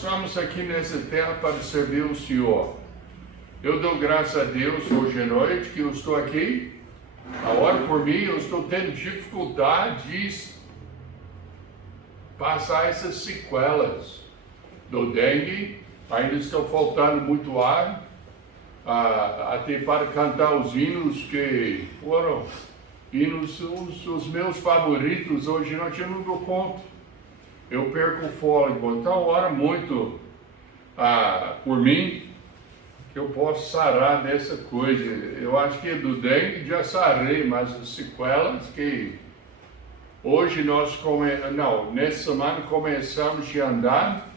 estamos aqui nessa terra para servir o Senhor. Eu dou graças a Deus hoje à noite que eu estou aqui. Ora por mim, eu estou tendo dificuldade de passar essas sequelas do dengue. Ainda estou faltando muito ar, até para cantar os hinos que foram hinos os meus favoritos. Hoje eu não dou conta. Eu perco o fôlego. Então, ora muito por mim, que eu posso sarar dessa coisa. Eu acho que do dengue já sarei, mas as sequelas que hoje nessa semana começamos a andar,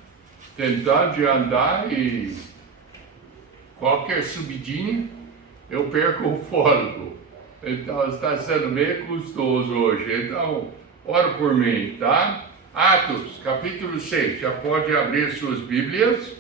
tentando de andar, e qualquer subidinha eu perco o fôlego. Então está sendo meio custoso hoje. Então, ora por mim, tá? Atos, capítulo 6, já pode abrir suas Bíblias.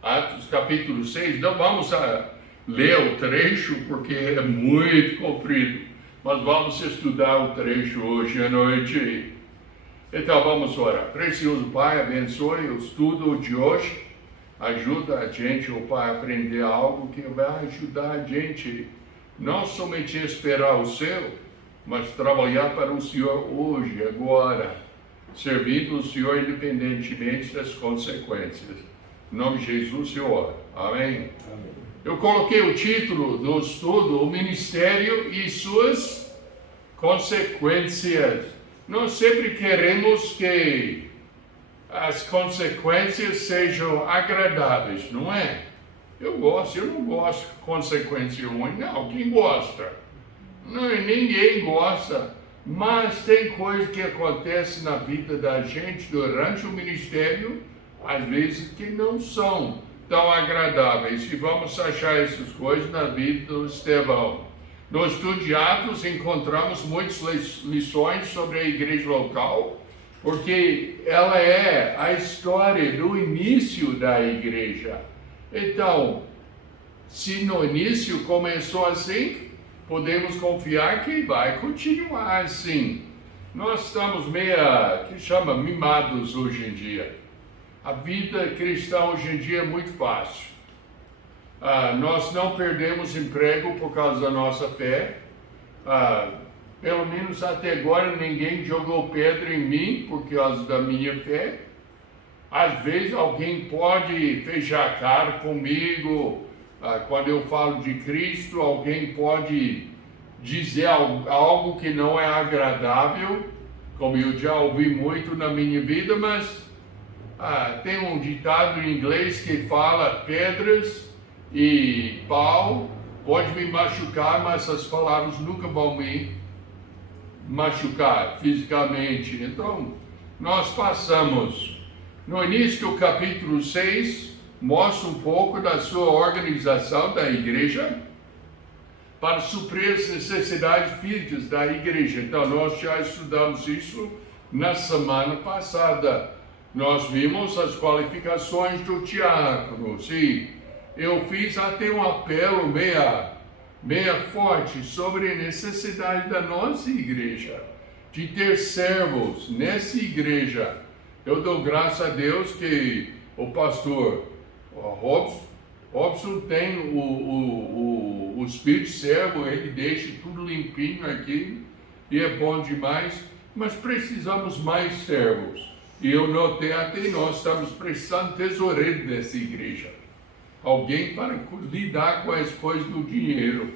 Atos capítulo 6, não vamos ler o trecho porque é muito comprido, mas vamos estudar o trecho hoje à noite. Então vamos orar. Precioso Pai, abençoe o estudo de hoje, ajuda a gente, Pai, a aprender algo que vai ajudar a gente não somente a esperar o céu, mas trabalhar para o Senhor hoje, agora, servindo o Senhor independentemente das consequências. Em nome de Jesus, Senhor. Amém? Amém. Eu coloquei o título do estudo, o ministério e suas consequências. Nós sempre queremos que as consequências sejam agradáveis, não é? Eu não gosto de consequência ruim, não. Quem gosta? Não, ninguém gosta. Mas tem coisas que acontecem na vida da gente durante o ministério, às vezes que não são tão agradáveis, e vamos achar essas coisas na vida do Estevão. No estudo de Atos encontramos muitas lições sobre a igreja local, porque ela é a história do início da igreja. Então, se no início começou assim, podemos confiar que vai continuar assim. Nós estamos mimados hoje em dia. A vida cristã hoje em dia é muito fácil. Nós não perdemos emprego por causa da nossa fé. Pelo menos até agora ninguém jogou pedra em mim por causa da minha fé. Às vezes alguém pode fechar a cara comigo. Quando eu falo de Cristo, alguém pode dizer algo que não é agradável, como eu já ouvi muito na minha vida, mas tem um ditado em inglês que fala: pedras e pau pode me machucar, mas as palavras nunca vão me machucar fisicamente. Então, nós passamos. No início do capítulo 6, mostra um pouco da sua organização da igreja para suprir as necessidades físicas da igreja. Então, nós já estudamos isso na semana passada. Nós vimos as qualificações do diácono. Sim, eu fiz até um apelo meia forte sobre a necessidade da nossa igreja, de ter servos nessa igreja. Eu dou graças a Deus que o pastor Robson tem o espírito servo, ele deixa tudo limpinho aqui, e é bom demais, mas precisamos mais servos. E eu notei até nós estamos precisando de tesoureiro dessa igreja. Alguém para lidar com as coisas do dinheiro,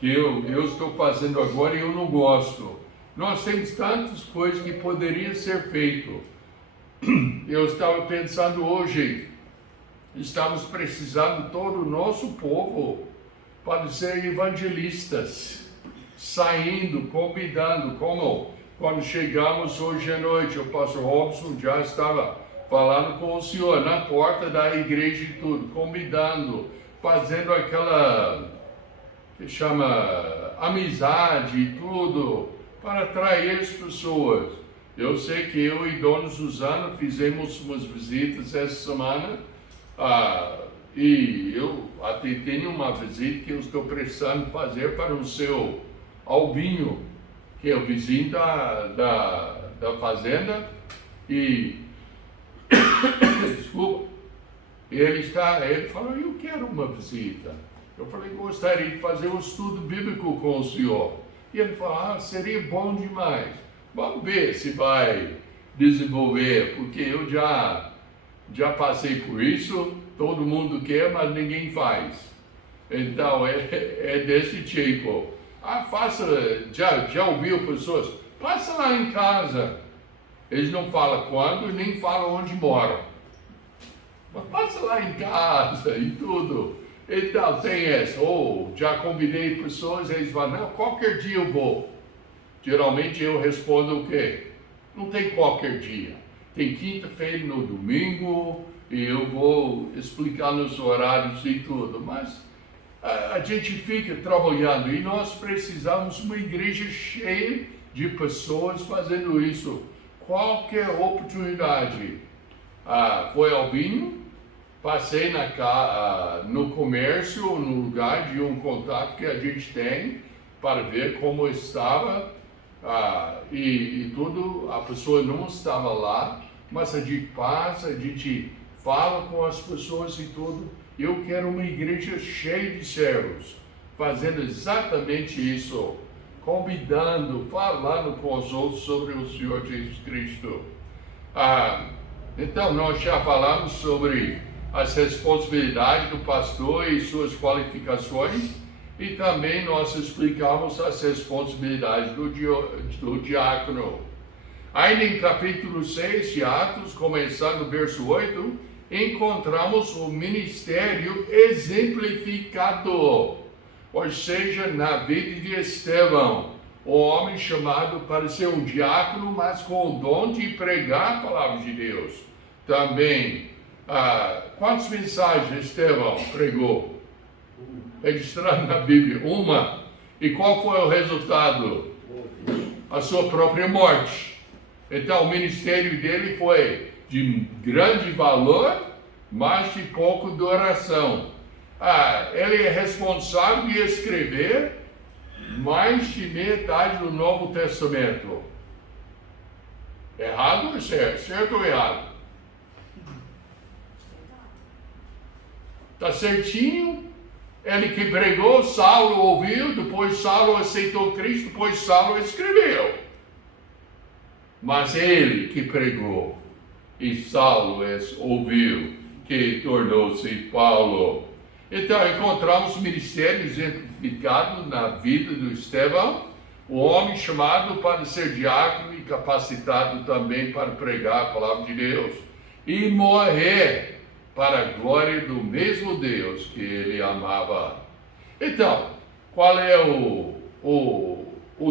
que eu estou fazendo agora e eu não gosto. Nós temos tantas coisas que poderiam ser feitas. Eu estava pensando hoje, estamos precisando todo o nosso povo para ser evangelistas, saindo, convidando, como quando chegamos hoje à noite, o pastor Robson já estava falando com o senhor na porta da igreja e tudo, convidando, fazendo aquela que chama amizade e tudo, para atrair as pessoas. Eu sei que eu e Dona Suzana fizemos umas visitas essa semana, e eu até tenho uma visita que eu estou precisando fazer para o seu Albinho, que é o vizinho da fazenda, e desculpa, ele falou, eu quero uma visita. Eu falei, gostaria de fazer um estudo bíblico com o senhor. E ele falou, seria bom demais. Vamos ver se vai desenvolver, porque eu já passei por isso, todo mundo quer, mas ninguém faz. Então, é desse tipo. Já ouviu pessoas, passa lá em casa. Eles não falam quando, nem falam onde moram. Mas passa lá em casa e tudo. Então, tem essa. Já convidei pessoas, eles falam, não, qualquer dia eu vou. Geralmente eu respondo o quê? Não tem qualquer dia. Tem quinta-feira e no domingo, e eu vou explicar nos horários e tudo. Mas a gente fica trabalhando e nós precisamos de uma igreja cheia de pessoas fazendo isso. Qualquer oportunidade. Foi ao vinho, passei no comércio, no lugar de um contato que a gente tem, para ver como estava, e tudo, a pessoa não estava lá, mas a gente passa, a gente fala com as pessoas e tudo. Eu quero uma igreja cheia de servos, fazendo exatamente isso, convidando, falando com os outros sobre o Senhor Jesus Cristo. Então, nós já falamos sobre as responsabilidades do pastor e suas qualificações, e também nós explicamos as responsabilidades do diácono. Ainda em capítulo 6 de Atos, começando no verso 8, encontramos o ministério exemplificado, ou seja, na vida de Estevão, o homem chamado para ser um diácono, mas com o dom de pregar a palavra de Deus. Também, quantas mensagens Estevão pregou? Registrado na Bíblia, uma. E qual foi o resultado? A sua própria morte. Então, o ministério dele foi de grande valor, mas de pouca duração. Ele é responsável de escrever mais de metade do Novo Testamento. Errado ou certo? Certo ou errado? Está certinho? Ele que pregou, Saulo ouviu, depois Saulo aceitou Cristo, depois Saulo escreveu. Mas ele que pregou, e Saulo ouviu, que tornou-se Paulo. Então, encontramos o ministério exemplificado na vida do Estevão, o homem chamado para ser diácono e capacitado também para pregar a palavra de Deus, e morrer para a glória do mesmo Deus que ele amava. Então, qual é o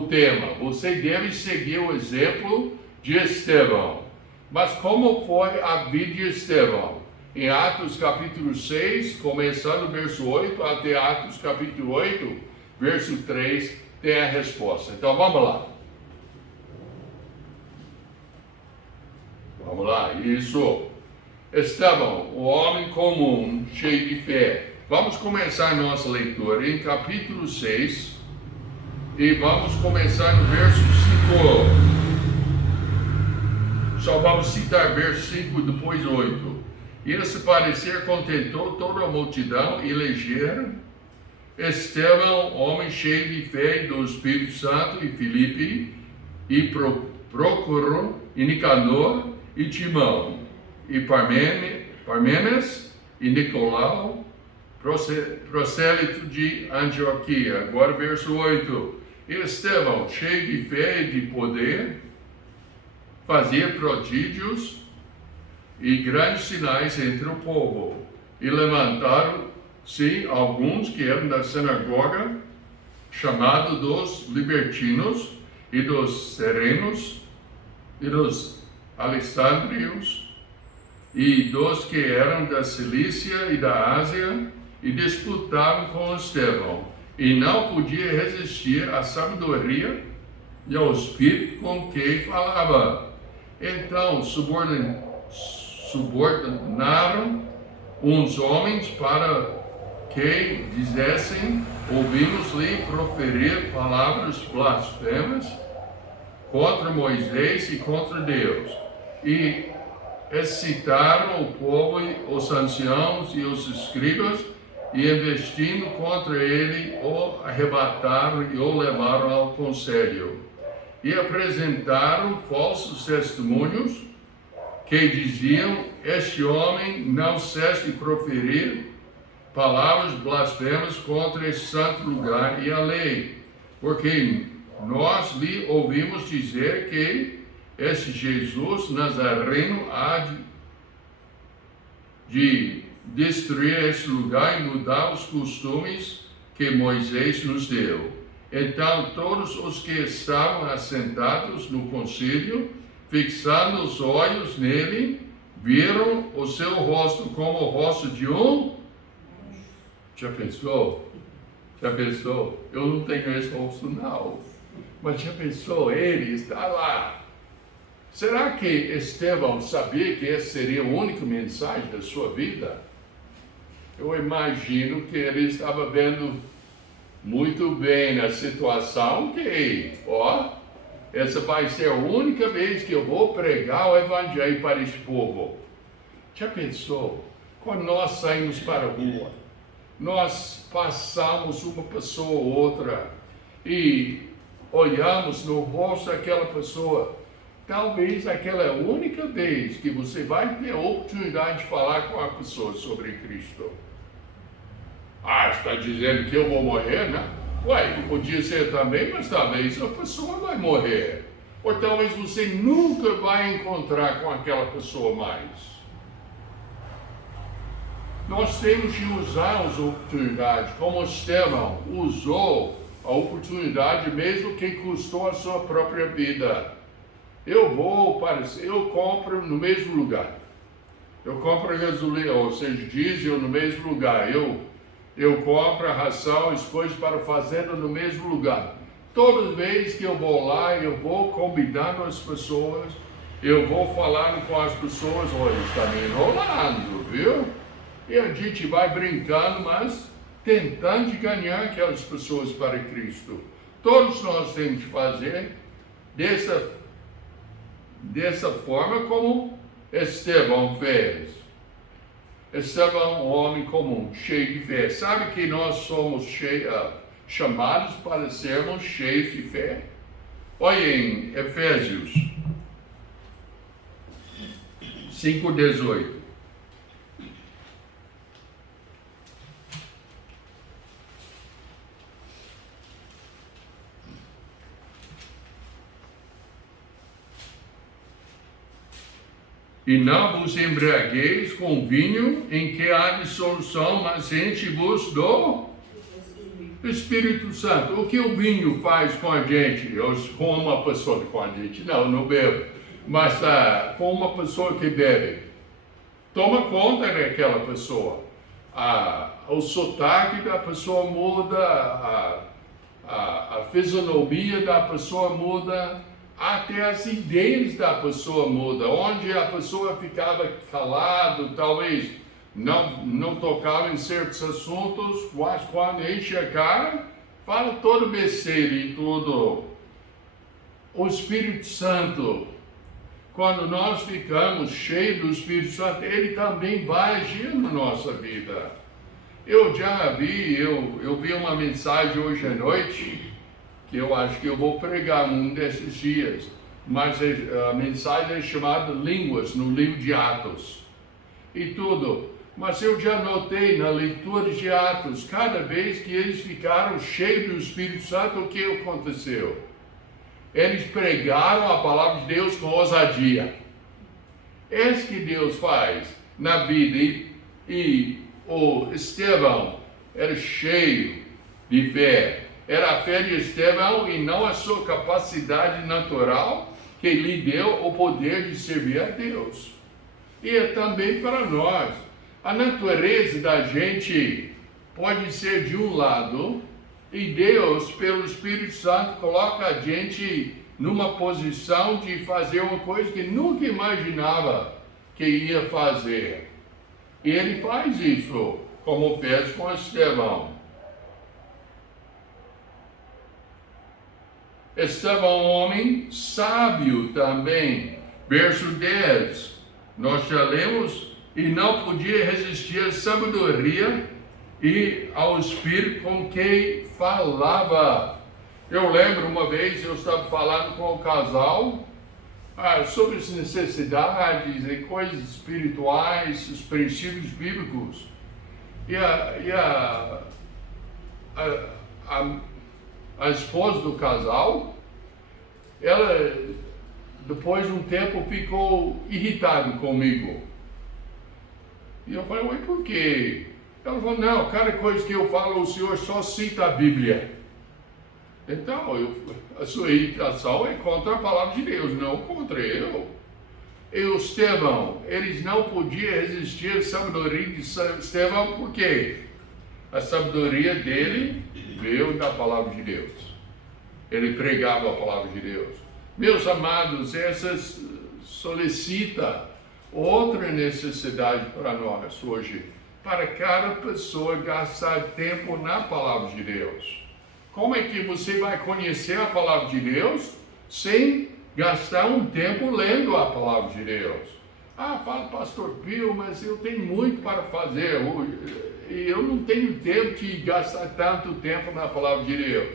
tema? Você deve seguir o exemplo de Estevão. Mas como foi a vida de Estevão? Em Atos capítulo 6, começando no verso 8, até Atos capítulo 8, verso 3, tem a resposta. Então vamos lá. Vamos lá, isso. Estevão, o homem comum, cheio de fé. Vamos começar nossa leitura em capítulo 6 e vamos começar no verso 5. Só vamos citar verso 5 depois 8. E esse parecer contentou toda a multidão e elegeram Estevão, homem cheio de fé e do Espírito Santo, e Filipe, e Prócoro, e Nicanor, e Timão, e Parmenas, e Nicolau, prosélito de Antioquia. Agora verso 8. E Estevão, cheio de fé e de poder, fazia prodígios e grandes sinais entre o povo. E levantaram-se alguns que eram da sinagoga, chamados dos libertinos, e dos serenos, e dos alexandrios, e dos que eram da Cilícia e da Ásia, e disputavam com Estevão, e não podia resistir à sabedoria e ao Espírito com quem falava. Então subordinaram uns homens para que dissessem: ouvimos-lhe proferir palavras blasfemas contra Moisés e contra Deus. E excitaram o povo, os anciãos e os escribas, e investindo contra ele, o arrebataram e o levaram ao conselho. E apresentaram falsos testemunhos que diziam: este homem não cessa de proferir palavras blasfemas contra esse santo lugar e a lei, porque nós lhe ouvimos dizer que esse Jesus Nazareno há de destruir esse lugar e mudar os costumes que Moisés nos deu. Então todos os que estavam assentados no concílio, fixando os olhos nele, viram o seu rosto como o rosto de um... Já pensou? Já pensou? Eu não tenho esse rosto não. Mas já pensou? Ele está lá. Será que Estevão sabia que essa seria a única mensagem da sua vida? Eu imagino que ele estava vendo muito bem a situação que, essa vai ser a única vez que eu vou pregar o Evangelho para esse povo. Já pensou? Quando nós saímos para a rua, nós passamos uma pessoa ou outra e olhamos no rosto daquela pessoa. Talvez aquela é a única vez que você vai ter a oportunidade de falar com a pessoa sobre Cristo. Está dizendo que eu vou morrer, né? Podia ser também, mas talvez a pessoa vai morrer. Ou talvez você nunca vai encontrar com aquela pessoa mais. Nós temos de usar as oportunidades, como Estevão usou a oportunidade mesmo que custou a sua própria vida. Eu compro no mesmo lugar. Eu compro gasolina, ou seja, diesel no mesmo lugar. Eu compro a ração, as coisas para a fazenda no mesmo lugar. Toda vez que eu vou lá, eu vou convidando as pessoas, eu vou falando com as pessoas: olha, está me enrolando, viu? E a gente vai brincando, mas tentando ganhar aquelas pessoas para Cristo. Todos nós temos de fazer dessa forma como Estevão fez. Estevão, um homem comum, cheio de fé. Sabe que nós somos chamados para sermos cheios de fé? Olha em Efésios 5:18. E não vos embriagueis com vinho em que há dissolução, mas enche-vos do Espírito Santo. O que o vinho faz com a gente? Com uma pessoa com a gente? Não bebo. Mas com uma pessoa que bebe. Toma conta daquela pessoa. O sotaque da pessoa muda, a fisionomia da pessoa muda. Até as ideias da pessoa mudam. Onde a pessoa ficava calada, talvez não tocava em certos assuntos, mas quando enche a cara, fala todo besteira e tudo. O Espírito Santo, quando nós ficamos cheios do Espírito Santo, ele também vai agir na nossa vida. Eu vi uma mensagem hoje à noite, que eu acho que eu vou pregar um desses dias, mas a mensagem é chamada Línguas, no livro de Atos, e tudo. Mas eu já notei na leitura de Atos, cada vez que eles ficaram cheios do Espírito Santo, o que aconteceu? Eles pregaram a palavra de Deus com ousadia. É isso que Deus faz na vida, e o Estevão era cheio de fé. Era a fé de Estevão e não a sua capacidade natural que lhe deu o poder de servir a Deus. E é também para nós. A natureza da gente pode ser de um lado E Deus, pelo Espírito Santo, coloca a gente numa posição de fazer uma coisa que nunca imaginava que ia fazer. E ele faz isso, como fez com Estevão. Estevão, um homem sábio também. Verso 10, nós já lemos, e não podia resistir à sabedoria e ao Espírito com quem falava. Eu lembro uma vez, eu estava falando com o casal sobre as necessidades e coisas espirituais, os princípios bíblicos. E a esposa do casal, ela, depois de um tempo, ficou irritada comigo. E eu falei, ué, por quê? Ela falou, não, cada coisa que eu falo, o senhor só cita a Bíblia. Então, a sua irritação é contra a palavra de Deus, não contra eu. E o Estevão, eles não podiam resistir à sabedoria de Estevão, por quê? A sabedoria dele veio da palavra de Deus. Ele pregava a palavra de Deus. Meus amados, essas solicita outra necessidade para nós hoje, para cada pessoa gastar tempo na palavra de Deus. Como é que você vai conhecer a palavra de Deus sem gastar um tempo lendo a palavra de Deus? Fala, pastor Pio, mas eu tenho muito para fazer e eu não tenho tempo de gastar tanto tempo na palavra de Deus.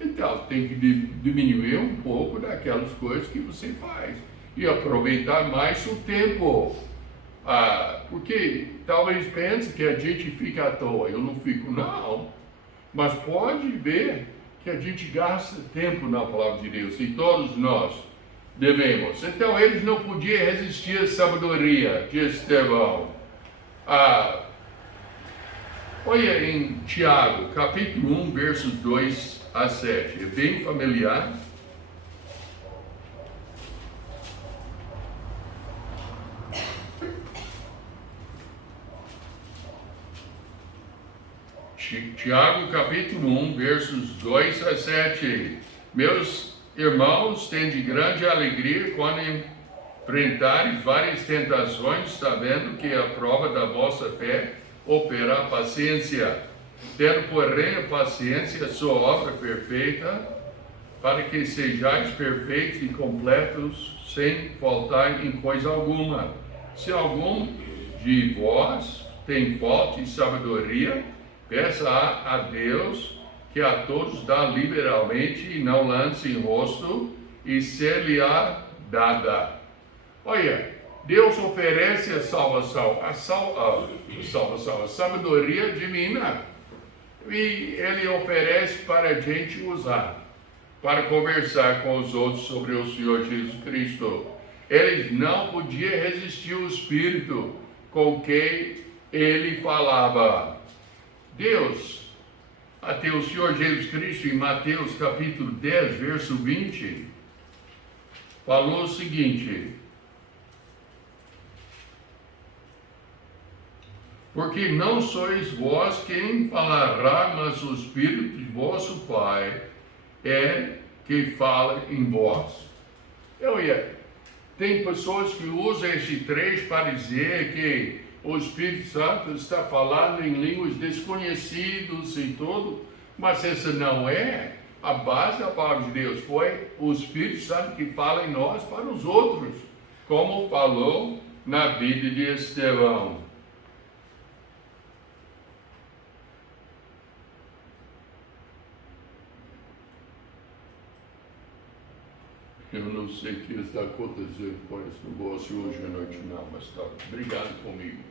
Então, tem que diminuir um pouco daquelas coisas que você faz e aproveitar mais o tempo. Porque talvez pense que a gente fica à toa. Eu não fico, não. Mas pode ver que a gente gasta tempo na palavra de Deus, e todos nós devemos. Então, eles não podiam resistir à sabedoria de Estevão. Olha em Tiago, capítulo 1, versos 2 a 7. É bem familiar. Tiago, capítulo 1, versos 2 a 7. Meus irmãos, tende grande alegria quando enfrentares várias tentações, sabendo que a prova da vossa fé opera a paciência. Tendo, porém, a paciência a sua obra perfeita, para que sejais perfeitos e completos, sem faltar em coisa alguma. Se algum de vós tem falta de sabedoria, peça a Deus, que a todos dá liberalmente e não lance em rosto, e ser-lhe-á dada. Olha, Deus oferece a salvação, a sabedoria divina, e Ele oferece para a gente usar, para conversar com os outros sobre o Senhor Jesus Cristo. Eles não podiam resistir ao Espírito com quem Ele falava. Deus, até o Senhor Jesus Cristo, em Mateus capítulo 10, verso 20, falou o seguinte: porque não sois vós quem falará, mas o Espírito de vosso Pai é que fala em vós. Tem pessoas que usam esse trecho para dizer que o Espírito Santo está falando em línguas desconhecidas e tudo, mas essa não é a base da palavra de Deus. Foi o Espírito Santo que fala em nós para os outros, como falou na vida de Estevão. Eu não sei o que está acontecendo com esse negócio hoje à noite, não, mas está brigando comigo.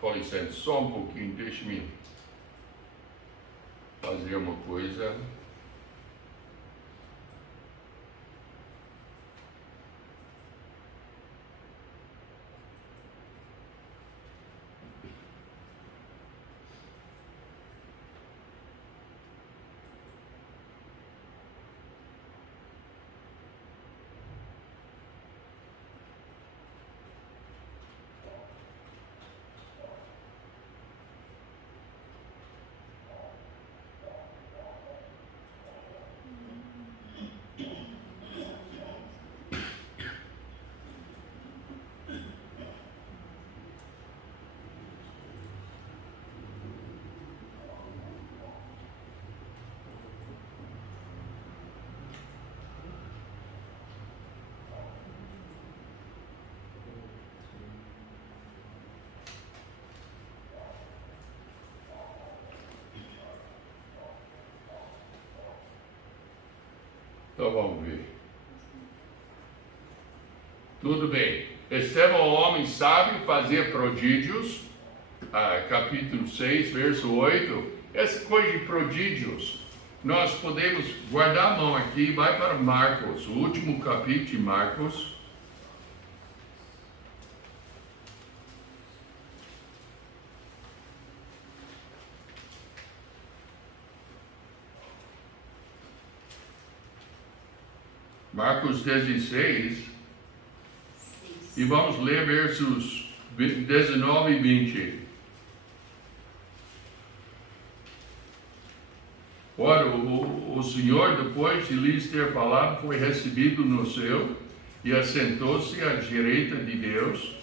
Com licença, só um pouquinho, deixe-me fazer uma coisa. Então vamos ver. Tudo bem. Estevão, homem sábio, fazia prodígios. Capítulo 6, verso 8. Essa coisa de prodígios, nós podemos guardar a mão aqui e vai para Marcos, o último capítulo de Marcos. Marcos 16, e vamos ler versos 19 e 20. Ora, o Senhor, depois de lhes ter falado, foi recebido no céu e assentou-se à direita de Deus.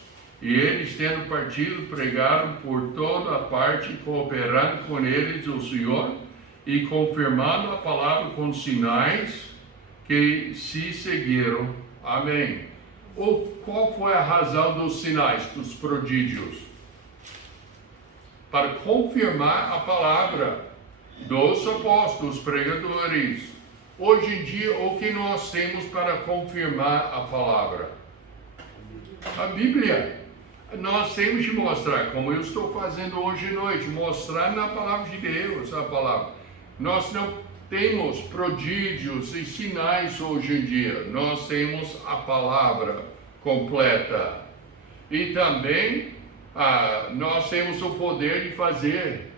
E eles, tendo partido, pregaram por toda a parte, cooperando com eles o Senhor e confirmando a palavra com sinais que se seguiram. Amém. Qual foi a razão dos sinais, dos prodígios? Para confirmar a palavra dos apóstolos, pregadores. Hoje em dia, o que nós temos para confirmar a palavra? A Bíblia. Nós temos de mostrar, como eu estou fazendo hoje à noite, mostrar na palavra de Deus a palavra. Nós não temos prodígios e sinais hoje em dia. Nós temos a palavra completa. E também nós temos o poder de fazer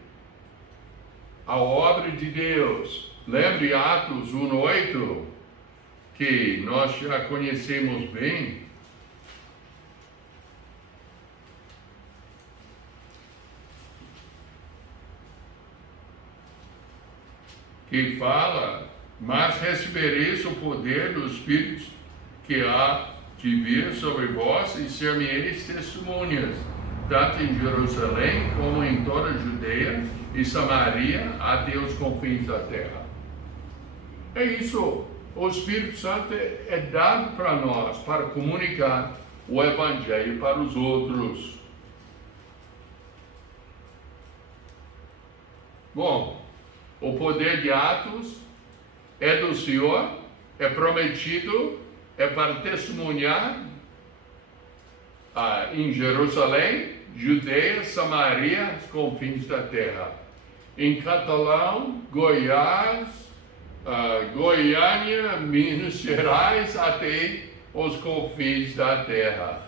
a obra de Deus. Lembre Atos 1:8, que nós já conhecemos bem. Que fala, mas recebereis o poder do Espírito que há de vir sobre vós e ser-me-eis testemunhas, tanto em Jerusalém como em toda a Judeia e Samaria, até os confins da terra. É isso, o Espírito Santo é dado para nós, para comunicar o Evangelho para os outros. Bom, o poder de Atos é do Senhor, é prometido, é para testemunhar em Jerusalém, Judeia, Samaria, os confins da terra. Em catalão, Goiás, Goiânia, Minas Gerais, até os confins da terra.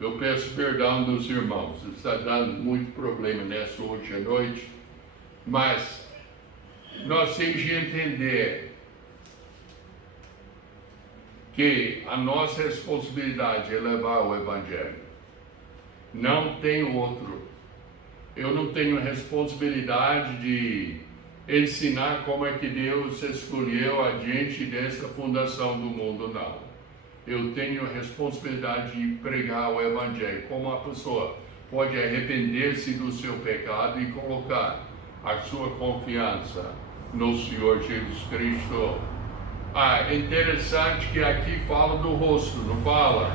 Eu peço perdão dos irmãos, está dando muito problema nessa hoje à noite, mas nós temos de entender que a nossa responsabilidade é levar o Evangelho. Não tem outro. Eu não tenho responsabilidade de ensinar como é que Deus escolheu a gente dessa fundação do mundo, não. Eu tenho a responsabilidade de pregar o Evangelho. Como a pessoa pode arrepender-se do seu pecado e colocar a sua confiança no Senhor Jesus Cristo. É interessante que aqui fala do rosto, não fala?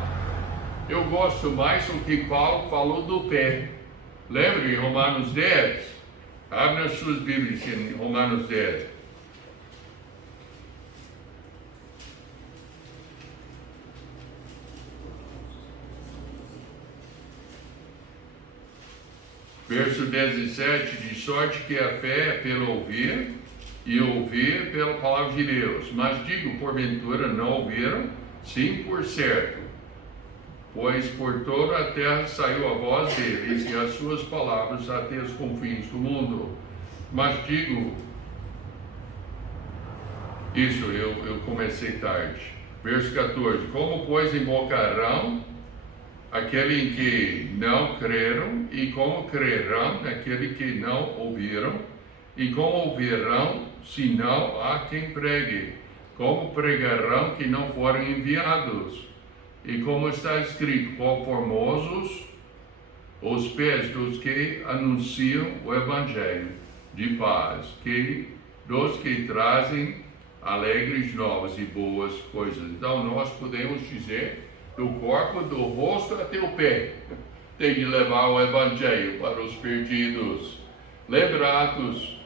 Eu gosto mais do que Paulo falou do pé. Lembre em Romanos 10? Abre nas suas Bíblias em Romanos 10. Verso 17, de sorte que a fé é pelo ouvir, e ouvir pela palavra de Deus. Mas digo, porventura não ouviram? Sim, por certo. Pois por toda a terra saiu a voz deles, e as suas palavras até os confins do mundo. Mas digo, isso eu comecei tarde. Verso 14, como pois invocarão aquele em que não creram, e como crerão naquele que não ouviram, e como ouvirão, se não há quem pregue, como pregarão que não foram enviados, e como está escrito, quão formosos os pés dos que anunciam o Evangelho de paz, dos que trazem alegres, novas e boas coisas. Então nós podemos dizer, do corpo, do rosto até o pé, tem de levar o Evangelho para os perdidos. Lembra Atos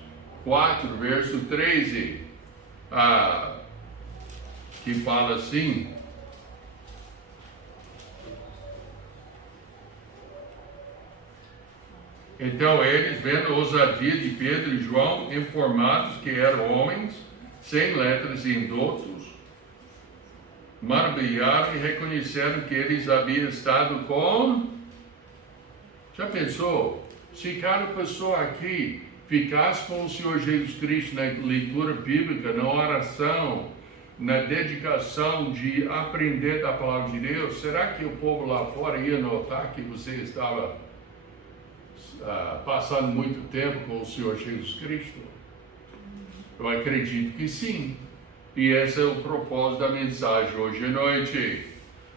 4, verso 13, que fala assim: então eles, vendo a ousadia de Pedro e João, informados que eram homens sem letras e indoutos, maravilharam e reconheceram que eles haviam estado com... Já pensou? Se cada pessoa aqui ficasse com o Senhor Jesus Cristo na leitura bíblica, na oração, na dedicação de aprender da palavra de Deus, será que o povo lá fora ia notar que você estava passando muito tempo com o Senhor Jesus Cristo? Eu acredito que sim. E esse é o propósito da mensagem hoje à noite.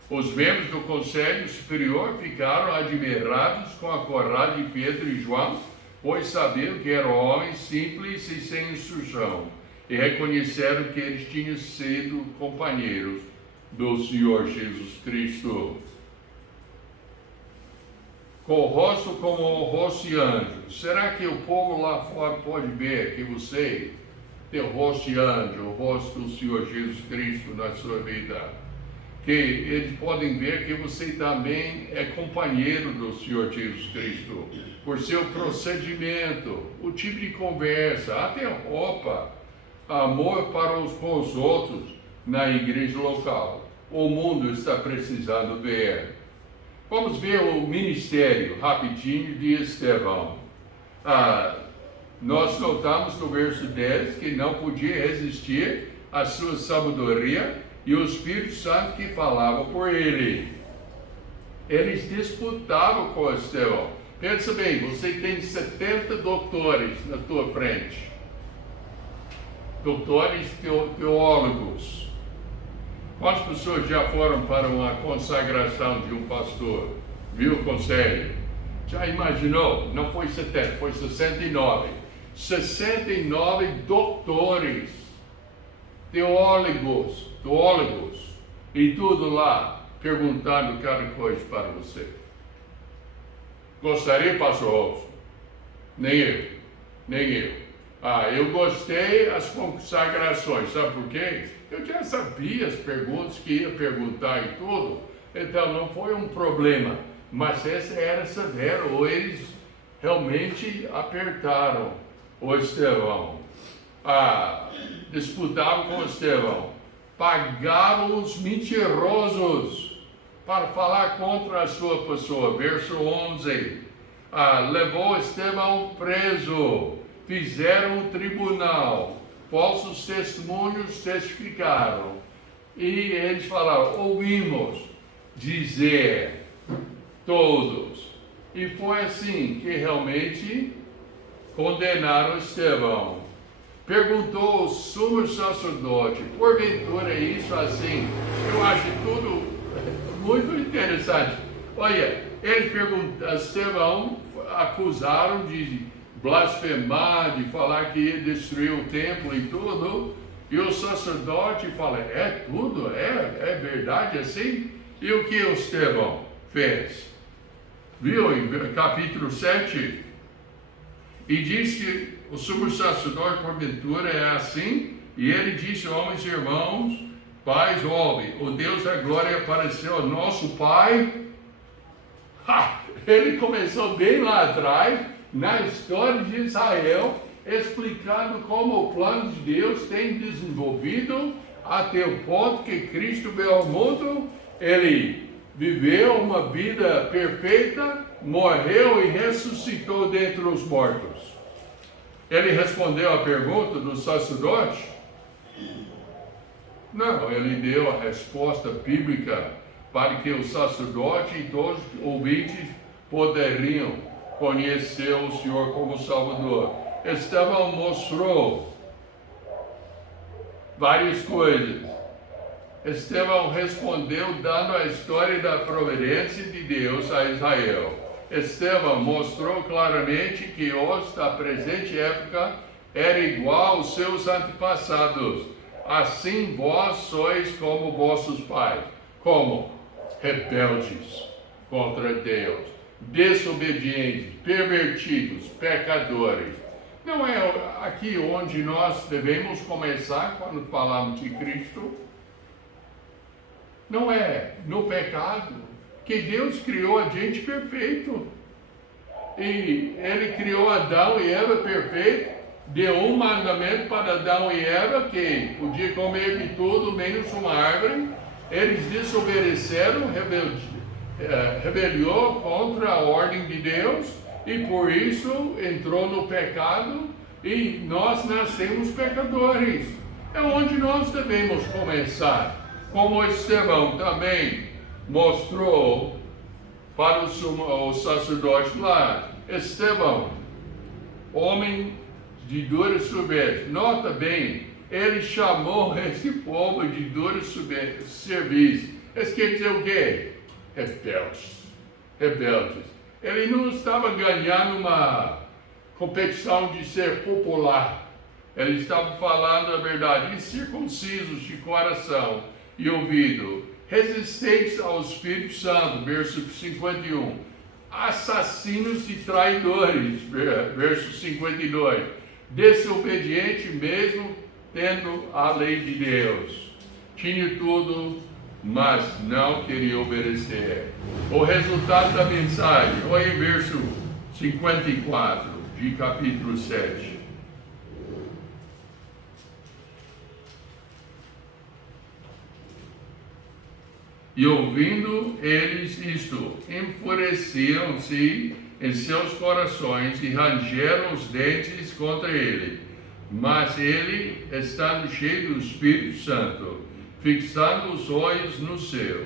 Os membros do Conselho Superior ficaram admirados com a coragem de Pedro e João, pois sabiam que eram homens simples e sem instrução, e reconheceram que eles tinham sido companheiros do Senhor Jesus Cristo. Com o rosto como o rosto de anjo. Será que o povo lá fora pode ver que você tem o rosto de anjo, o rosto do Senhor Jesus Cristo na sua vida? Que eles podem ver que você também é companheiro do Senhor Jesus Cristo, por seu procedimento, o tipo de conversa, até roupa, amor para com os outros na igreja local. O mundo está precisando ver. Vamos ver o ministério rapidinho de Estevão. Nós notamos no verso 10 que não podia resistir à sua sabedoria e o Espírito Santo que falava por ele. Eles disputavam com Estevão. Pensa bem, você tem 70 doutores na tua frente. Doutores teólogos. Quantas pessoas já foram para uma consagração de um pastor? Viu o conselho? Já imaginou? Não foi 70, foi 69. 69 doutores, teólogos, e tudo lá, perguntando cada coisa para você. Gostaria, pastor Robson? Nem eu. Eu gostei das consagrações, sabe por quê? Eu já sabia as perguntas que ia perguntar e tudo, então não foi um problema, mas essa era severa, ou eles realmente apertaram o Estevão, disputavam com o Estevão, pagavam os mentirosos para falar contra a sua pessoa. Verso 11, levou Estevão preso, fizeram um tribunal, falsos testemunhos testificaram, e eles falaram, ouvimos dizer todos, e foi assim que realmente condenaram Estevão. Perguntou o sumo sacerdote, porventura é isso assim? Eu acho tudo muito interessante. Olha, eles perguntaram, Estevão acusaram de blasfemar, de falar que ia destruir o templo e tudo, e o sacerdote fala, é tudo? É verdade assim? E o que o Estevão fez? Viu em capítulo 7? E diz que o sumo sacerdote, porventura, é assim, e ele disse, homens e irmãos, pais, ouve, o Deus da glória apareceu ao nosso Pai. Ele começou bem lá atrás, na história de Israel, explicando como o plano de Deus tem desenvolvido até o ponto que Cristo veio ao mundo, ele viveu uma vida perfeita, morreu e ressuscitou dentre os mortos. Ele respondeu à pergunta do sacerdote? Não, ele deu a resposta bíblica para que o sacerdote e todos os ouvintes poderiam conhecer o Senhor como Salvador. Estevão mostrou várias coisas. Estevão respondeu dando a história da providência de Deus a Israel. Estevão mostrou claramente que os da presente época era igual aos seus antepassados. assim vós sois como vossos pais. Como? Rebeldes contra Deus, desobedientes, pervertidos, pecadores. Não é aqui onde nós devemos começar quando falamos de Cristo? Não é no pecado que Deus criou a gente perfeito. E Ele criou Adão e Eva perfeito, deu um mandamento para Adão e Eva, que podia comer de tudo menos uma árvore. Eles desobedeceram, rebeliou contra a ordem de Deus, e por isso entrou no pecado, e nós nascemos pecadores. É onde nós devemos começar. Como Estevão também mostrou para o sacerdote lá. Estevão, homem de dura serviço. Nota bem, ele chamou esse povo de dura serviço. Isso quer dizer o quê? Rebeldes. Rebeldes. Ele não estava ganhando uma competição de ser popular. Ele estava falando a verdade. Incircuncisos de coração e ouvido, resistentes ao Espírito Santo, verso 51, assassinos e traidores, verso 52, desobediente mesmo tendo a lei de Deus, tinha tudo, mas não queria obedecer. O resultado da mensagem, olha em verso 54 de capítulo 7. E ouvindo eles isto, enfureceram-se em seus corações e rangeram os dentes contra ele. Mas ele, estando cheio do Espírito Santo, fixando os olhos no céu,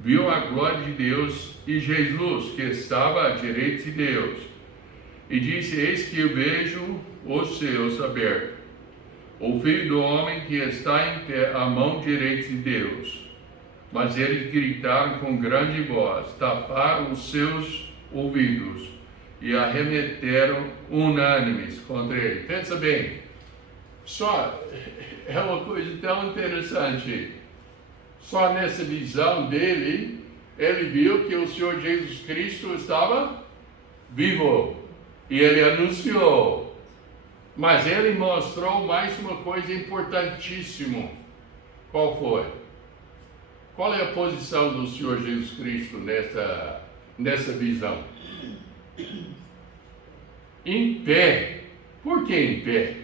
viu a glória de Deus e Jesus, que estava à direita de Deus. E disse: eis que eu vejo os céus abertos, o Filho do Homem que está em pé à mão direita de Deus. Mas eles gritaram com grande voz, taparam os seus ouvidos e arremeteram unânimes contra ele. Pensa bem, só é uma coisa tão interessante. Só nessa visão dele, ele viu que o Senhor Jesus Cristo estava vivo e ele anunciou. Mas ele mostrou mais uma coisa importantíssima. Qual foi? Qual é a posição do Senhor Jesus Cristo nessa visão? Em pé. Por que em pé?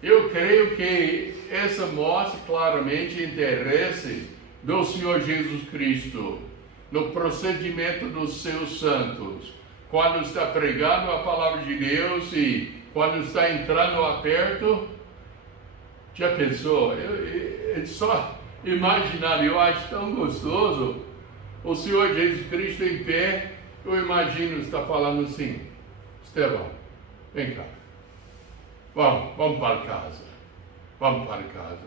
Eu creio que essa mostra claramente interesse do Senhor Jesus Cristo no procedimento dos seus santos, quando está pregando a palavra de Deus e quando está entrando aperto. Já pensou? Só imaginar, eu acho tão gostoso o Senhor Jesus Cristo em pé. Eu imagino está falando assim: Estevão, vem cá, vamos para casa, vamos para casa.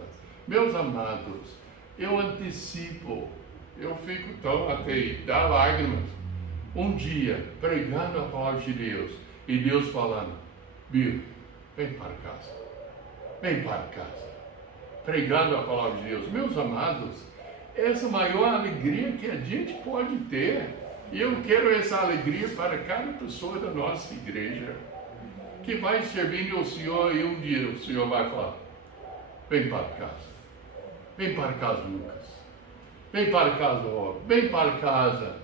Meus amados, eu antecipo, eu fico tão até dar lágrimas, um dia pregando a palavra de Deus e Deus falando: Bill, vem para casa, vem para casa, pregando a palavra de Deus. Meus amados, essa é a maior alegria que a gente pode ter, e eu quero essa alegria para cada pessoa da nossa igreja, que vai servindo ao Senhor, e um dia o Senhor vai falar: vem para casa, vem para casa, Lucas, vem para casa, vem para casa,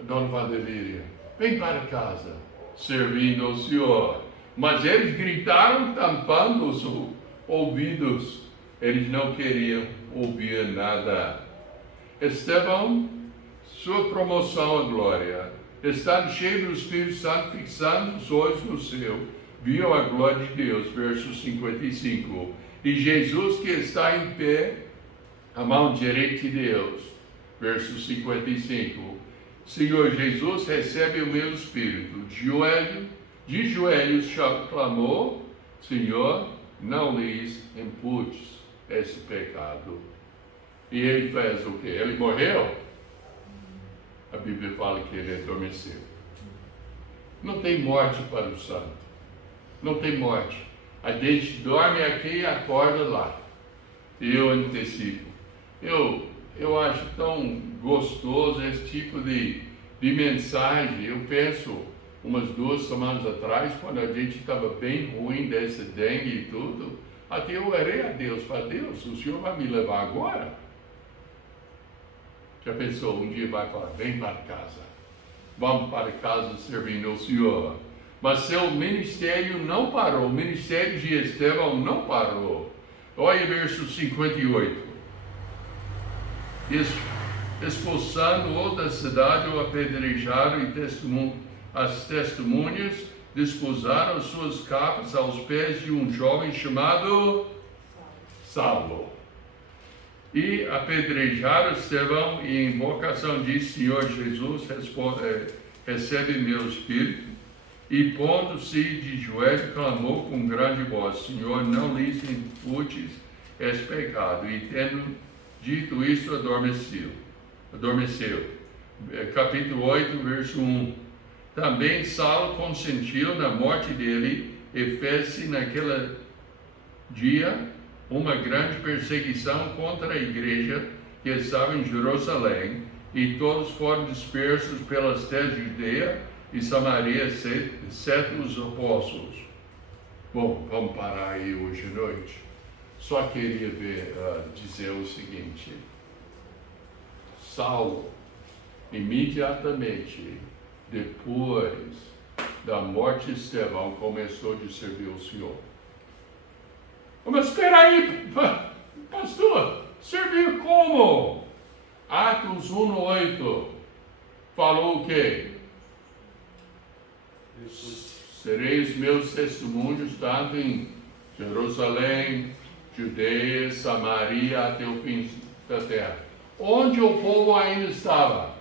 Dona Vandelíria, vem para casa, servindo ao Senhor. Mas eles gritaram, tampando os ouvidos, eles não queriam ouvir nada. Estevão, sua promoção à glória, estando cheio do Espírito Santo, fixando os olhos no céu, viu a glória de Deus, verso 55. E Jesus, que está em pé, à mão direita de Deus, verso 55. Senhor Jesus, recebe o meu espírito. De joelhos clamou: Senhor, não lhes imputes esse pecado. E ele fez o quê? Ele morreu? A Bíblia fala que ele adormeceu. Não tem morte para o santo. Não tem morte. A gente dorme aqui e acorda lá. eu antecipo. Eu acho tão gostoso esse tipo de mensagem. Eu penso, umas 2 semanas atrás, quando a gente estava bem ruim dessa dengue e tudo, até eu orei a Deus, falei, Deus, o Senhor vai me levar agora? Já pensou, um dia vai falar, vem para casa, vamos para casa servindo ao Senhor. Mas seu ministério não parou, o ministério de Estevão não parou. Olha verso 58. Expulsando-o da cidade, o apedrejaram e as testemunhas desposaram suas capas aos pés de um jovem chamado Saulo. E apedrejaram Estevão e em invocação disse, Senhor Jesus, recebe meu espírito. E pondo-se de joelho, clamou com grande voz, Senhor, não lhes imputes esse pecado. E tendo dito isso, adormeceu. Capítulo 8, verso 1. Também Saulo consentiu na morte dele e fez-se naquele dia uma grande perseguição contra a igreja que estava em Jerusalém, e todos foram dispersos pelas terras de Judeia e Samaria, exceto os apóstolos. Bom, vamos parar aí hoje à noite. Só queria dizer o seguinte: Saulo, imediatamente depois da morte de Estevão, começou a servir o Senhor. Mas espera aí, pastor, servir como? Atos 1:8 falou o quê? Sereis meus testemunhos tanto em Jerusalém, Judeia, Samaria, até o fim da terra. Onde o povo ainda estava?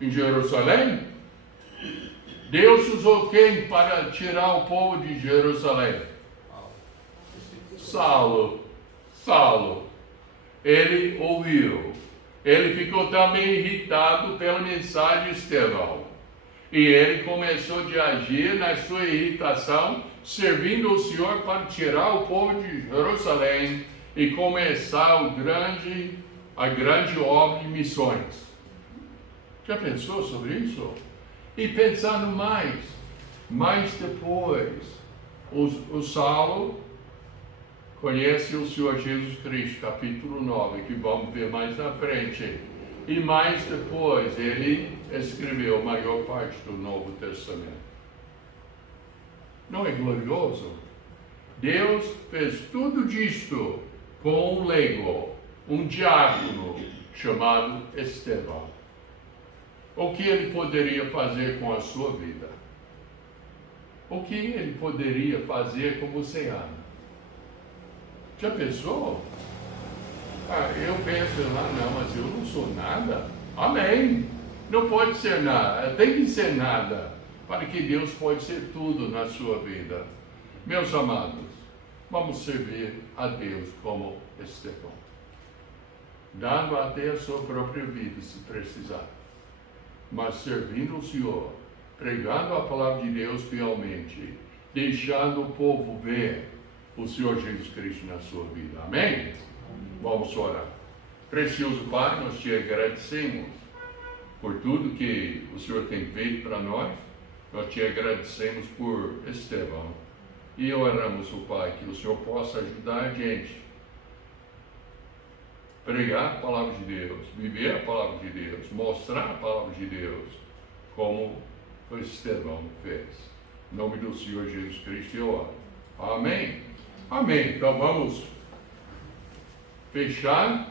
Em Jerusalém? Deus usou quem para tirar o povo de Jerusalém? Saulo. Ele ouviu. Ele ficou também irritado pela mensagem de Estevão. E ele começou a agir na sua irritação, servindo o Senhor para tirar o povo de Jerusalém e começar a grande obra de missões. Já pensou sobre isso? E pensando mais depois, o Saulo conhece o Senhor Jesus Cristo, capítulo 9, que vamos ver mais na frente. E mais depois, ele escreveu a maior parte do Novo Testamento. Não é glorioso? Deus fez tudo isto com um leigo, um diácono chamado Estevão. O que ele poderia fazer com a sua vida? O que ele poderia fazer com você, Ana? Já pensou? Eu penso lá, não, mas eu não sou nada. Amém. Não pode ser nada, tem que ser nada, para que Deus pode ser tudo na sua vida. Meus amados, vamos servir a Deus como Estevão, dando até a sua própria vida, se precisar, mas servindo o Senhor, pregando a palavra de Deus fielmente, deixando o povo ver o Senhor Jesus Cristo na sua vida. Amém? Vamos orar. Precioso Pai, nós te agradecemos por tudo que o Senhor tem feito para nós. Nós te agradecemos por Estevão. E oramos, o Pai, que o Senhor possa ajudar a gente a pregar a palavra de Deus, viver a palavra de Deus, mostrar a palavra de Deus, como o Estevão fez. Em nome do Senhor Jesus Cristo eu oro. Amém? Amém. Então vamos fechar